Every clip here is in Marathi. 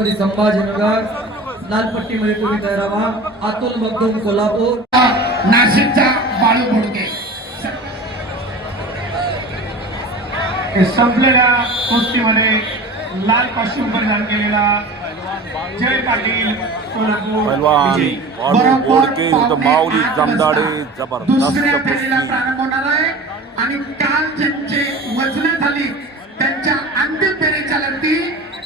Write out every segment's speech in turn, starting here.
छत्रपती संभाजीनगर लाल पट्टीमध्ये तुम्ही तयार राहा। अतुल मगदूम कोल्हापूर, नाशिकचा बाळू बोडके संपलेल्या कुस्तीमध्ये लाल कॉस्ट्यूम परिधान केलेला जय पाटील सोलापूर पहलवान विजयी। बाळू बोडके माऊली जमदाडे जबरदस्त दुसऱ्या फेरीला कुस्ती। प्रारंभ होणार आहे आणि काल ज्यांचे वजन झाली त्यांच्या अंतिम फेरीच्या लढती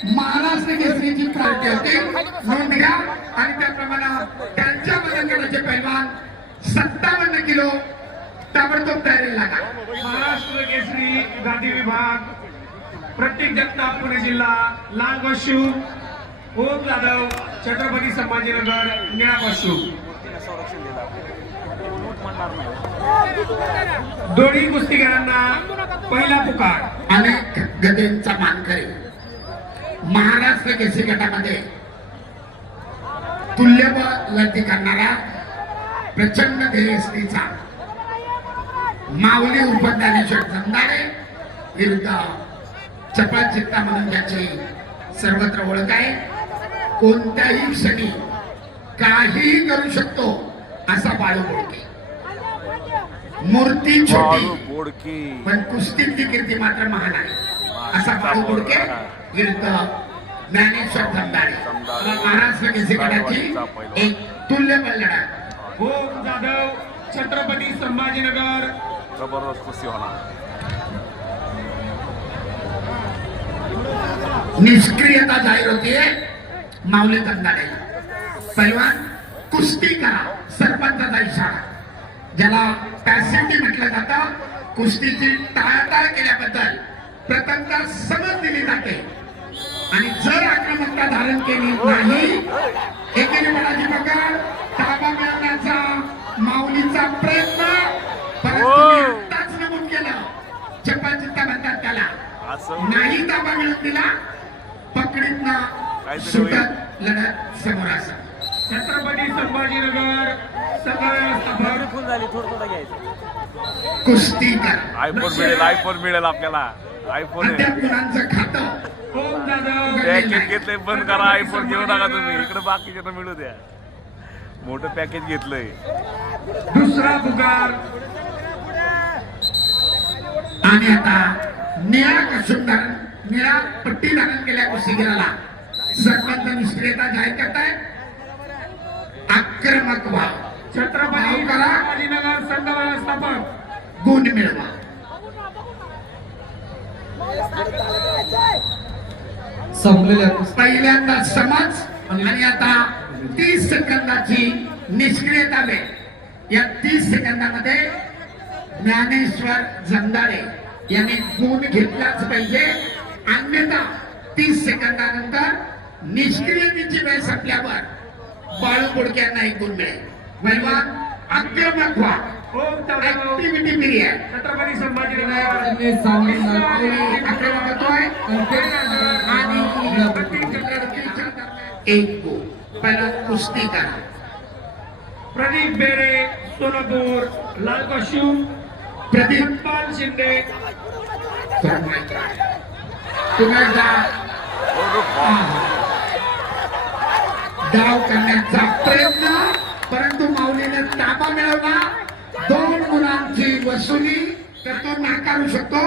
महाराष्ट्र केसरीची प्राप्ती होती। नोंद घ्या आणि त्याप्रमाणे त्यांच्या वजनगटाचे पैलवान 57 किलो ताबडतोब तयारीला लागा। महाराष्ट्र केसरी गादी विभाग प्रत्येक जगताप पुणे जिल्हा लाल कॉस्ट्यूम, ओम जाधव छत्रपती संभाजीनगर निळा कॉस्ट्यूम। दोन्ही कुस्तीगीरांना पहिला पुकार। अनेक गदेंचा मानकरी महाराष्ट्र केसरी गटामध्ये तुल्यबळ लढती करणारा प्रचंड ध्येयस्त्रीचा माऊली उर्फ ज्ञानेश्वर जमदाडे विरुद्ध चपळ चित्ता म्हणून ज्याची सर्वत्र ओळख आहे, कोणत्याही क्षणी काहीही करू शकतो असा बाळू बोडके। मूर्ती बाळू छोटी बोडके पण कुस्तीतली कीर्ती मात्र महान आहे असा बाळू बोडके विरुद्ध ज्ञानेश्वर जमदाडे। महाराष्ट्र केसरी गटाची एक तुल्यबळ लढत। ओम जाधव छत्रपती संभाजीनगर जबरदस्त कुस्ती होणार। निष्क्रियता जाहीर होतीये माऊली जमदाडे। पैलवान कुस्ती करा सरपंचाचा इशारा, ज्याला पॅसिव्हिटी म्हटलं जातं। कुस्तीची टाळाटाळ केल्याबद्दल प्रथमतः समज दिली जाते आणि जर आक्रमकता धारण केली नाही एकेरी बळाची पकड ताबा मिळवण्याचा माऊलीचा प्रयत्न, परंतु मी आत्ताच नमूद केलं चप्पल चित्ता म्हणतात त्याला, नाही ताबा मिळवून दिला पकडीतनं सुटत लढत समोर असं। छत्रपती संभाजीनगर सगळं व्यवस्थापन कुस्ती करा। आयफोन मिळेल आपल्याला। आयफोन अद्याप गुणांचं खातं ओम जाधव पॅकेज घेतलंय, बंद करा। आयफोन घेऊ नका तुम्ही, इकडे बाकीच्या मिळू द्या। मोठं पॅकेज घेतलंय। दुसरा पुकार। आणि आता निळा कसून धारण निळा पट्टी धारण केल्या कुस्तीगीराला सरपंच निष्क्रियता जाहीर करताय। आक्रमक व्हा, छत्रपती करा, संभाजीनगर संघ व्यवस्थापक गुण मिळवा। संपलेल्या कुस्ती पहिल्यांदा समज आणि आता 30 सेकंदाची निष्क्रियता वेळ। या 30 सेकंदामध्ये ज्ञानेश्वर जमदाडे यांनी गुण घेतलाच पाहिजे, अन्यथा 30 सेकंदानंतर निष्क्रियतेची वेळ संपल्यावर बाळू बोडके यांना एक गुण मिळेल। पैलवान आक्रमक व्हा, ओम जाधव ऍक्टिव्हिटी पिरियड। छत्रपती संभाजीनगर त्यांनी सांगितलं आक्रमक होतोय आणि एक गुण। पहिला कुस्ती करा। प्रदीप बेरे सोलापूर लाल कॉस्ट्यूम, प्रदीप पाल शिंदे तुम्ही डाव करण्याचा प्रयत्न, परंतु माऊलीने ताबा मिळवला। 2 गुणांची वसुली तर तो नाकारू शकतो।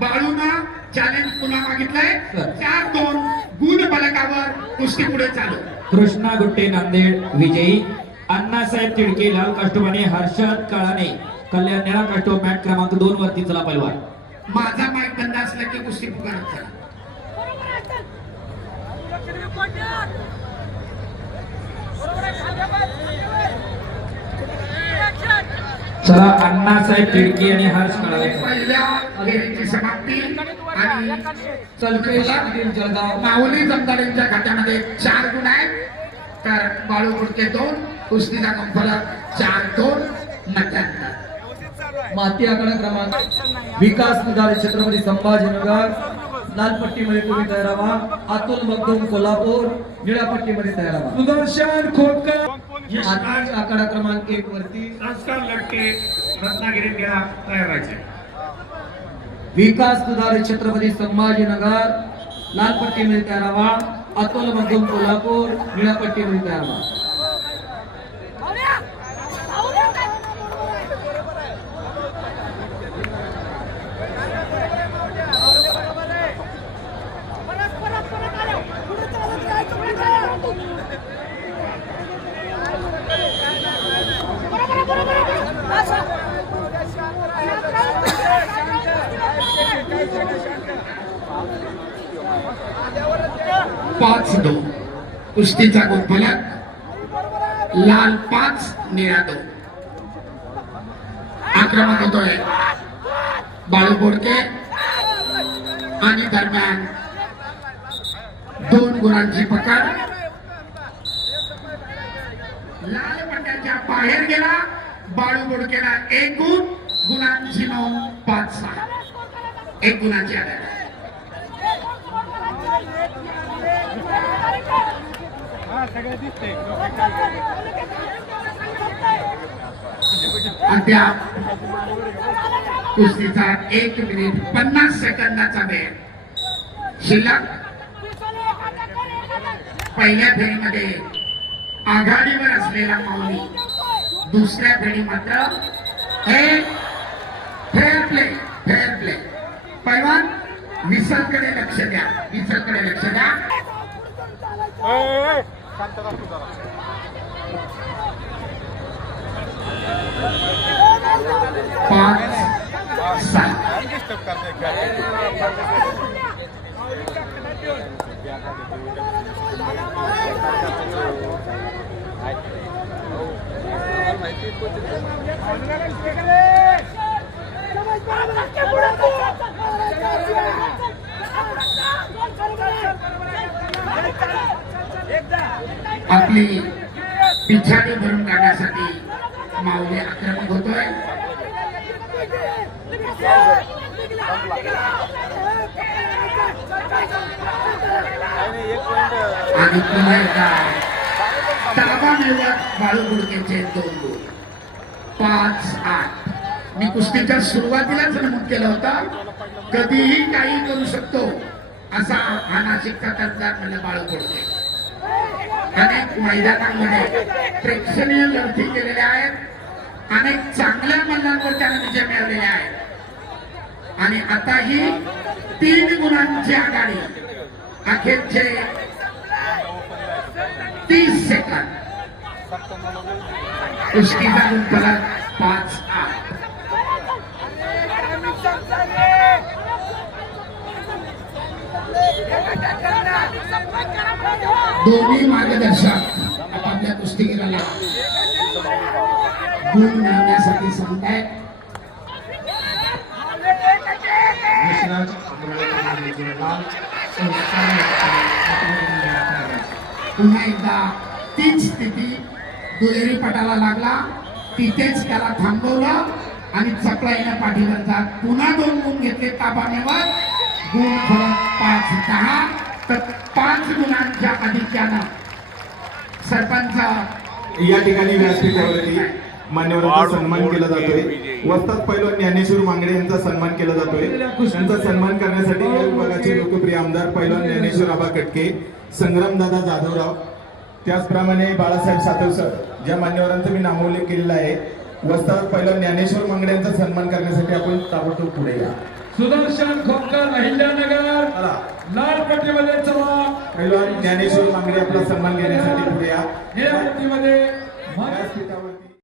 बाळूनं चॅलेंज पुन्हा मागितलंय। 4-2 गुण फलकावर कुस्ती पुढे चालू। कृष्णा गुट्टे नांदेड विजयी। अण्णासाहेब तिडके लाल कास्टूम आणि हर्षद काळाने कल्याण निळा कास्टूम मॅट क्रमांक 2 वरती चला पैलवान। माझा माईक बंद असला की कुस्ती पुकारत चला। चला अण्णासाहेब तिडके आणि हर्ष काळाने पहिल्या फेरीची समाप्ती आणि चलकेश जळगाव माऊली जमदाडेंच्या खात्यामध्ये 4 गुण आहेत, तर बाळू बोडके 2, कुस्तीचा फलक 4-2 मध्यांतर। माती आकडा क्रमांक विकास निघाले छत्रपती संभाजीनगर लाल पट्टीमध्ये तुम्ही तयार राहा। अतुल मगदूम कोल्हापूर निळ्या पट्टीमध्ये तयार राहा। सुदर्शन खोटकर आकाश आकडा क्रमांक 1 वरती संस्कार लटके रत्नागिरीत घ्या तयार राहायचे। विकास दुधारे छत्रपती संभाजीनगर लाल पट्टीमध्ये तयार राहा। अतुल मगदूम कोल्हापूर निळ्या पट्टीमध्ये तयार व्हा. पाच 2 कुस्तीचा गुणफलक लाल 5 निळा 2. आक्रमक होतोय बाळू बोडके आणि दरम्यान 2 गुणांची पकड. लाल पट्ट्याच्या बाहेर गेला बाळू बोडकेला 1 गुण. गुणांची नोंद 5-6. 1 गुणाची आधार. अद्याप कुस्तीचा 1 मिनिट 50 सेकंदाचा वेळ शिल्लक. पहिल्या फेरीमध्ये आघाडीवर असलेला माऊली दुसऱ्या फेरी मात्र फेअर प्ले. पैलवान विसलकडे लक्ष द्या. 5-6. आपली पिछाडी भरून काढण्यासाठी माऊली आक्रमक होतोय. आणि पुन्हा एकदा ताबा मिळवत बाळू बोडकेचे 2 गुण. 5-8. मी कुस्तीच्या सुरुवातीलाच नमूद केलं होतं कधीही काही करू शकतो असा हा नाशिकचा कर्जदार म्हणजे बाळू बोडके. अनेक मैदानांमध्ये प्रेक्षणीय लढती केलेल्या आहेत. अनेक चांगल्या मैदानावर त्याने विजय मिळवलेले आहेत आणि आता ही 3 गुणांची आघाडी. अखेरचे 30 सेकंद. कुस्तीचा गुणफलक 5-8. दोन्ही मार्गदर्शक आपापल्या कुस्तीगीराला गुण मिळवण्यासाठी सांगतायत. पुन्हा एकदा तीच स्थिती दुहेरी पटाला लागला. तिथेच त्याला थांबवलं आणि चपळाईनं पाठीवर जात पुन्हा 2 गुण घेतले ताबा मिळवत. गुण फलक 5-10. तर 5 गुणांच्या अधिक्यानं सरपंच या ठिकाणी व्यासपीठावरती मान्यवरांचा सन्मान केला जातोय. वस्ताद पैलवान ज्ञानेश्वर मांगडे यांचा सन्मान केला जातोय. त्यांचा सन्मान करण्यासाठी या विभागाचे लोकप्रिय आमदार पैलवान ज्ञानेश्वर आबा कटके, संग्रामदादा जाधवराव, त्याचप्रमाणे बाळासाहेब सातव सर, ज्या मान्यवरांचा मी नामोल्लेख केलेला आहे. वस्ताद पैलवान ज्ञानेश्वर मांगडे यांचा सन्मान करण्यासाठी आपण ताबडतोब पुढे या. सुदर्शन खोपकर अहिल्यानगर लाल पट्टीमध्ये चला. पैलवान ज्ञानेश्वर मांगडे आपला सन्मान घेण्यासाठी पुढे या. निळ्या पट्टीमध्ये व्यासपीठावरती